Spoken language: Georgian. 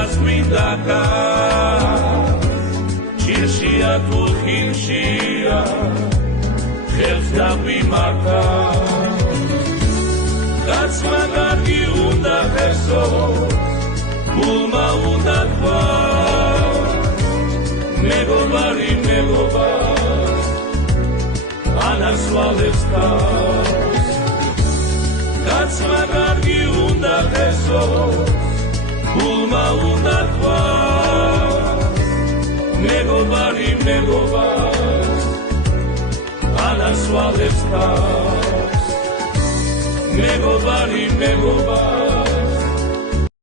ყველას მინდაკა ჭირშია თუ ხილშია ხელს დაგვიმართა კაცმა კარგი უნდა ხერსო გულმა უნდა თქვა მეგობარი მეგობარს ანასვალებს თავს კაცმა კარგი უნდა ხერსო გულმა უნდა თქვა მეგობარი მეგობარს ანასვალებს თავს მეგობარი მეგობარს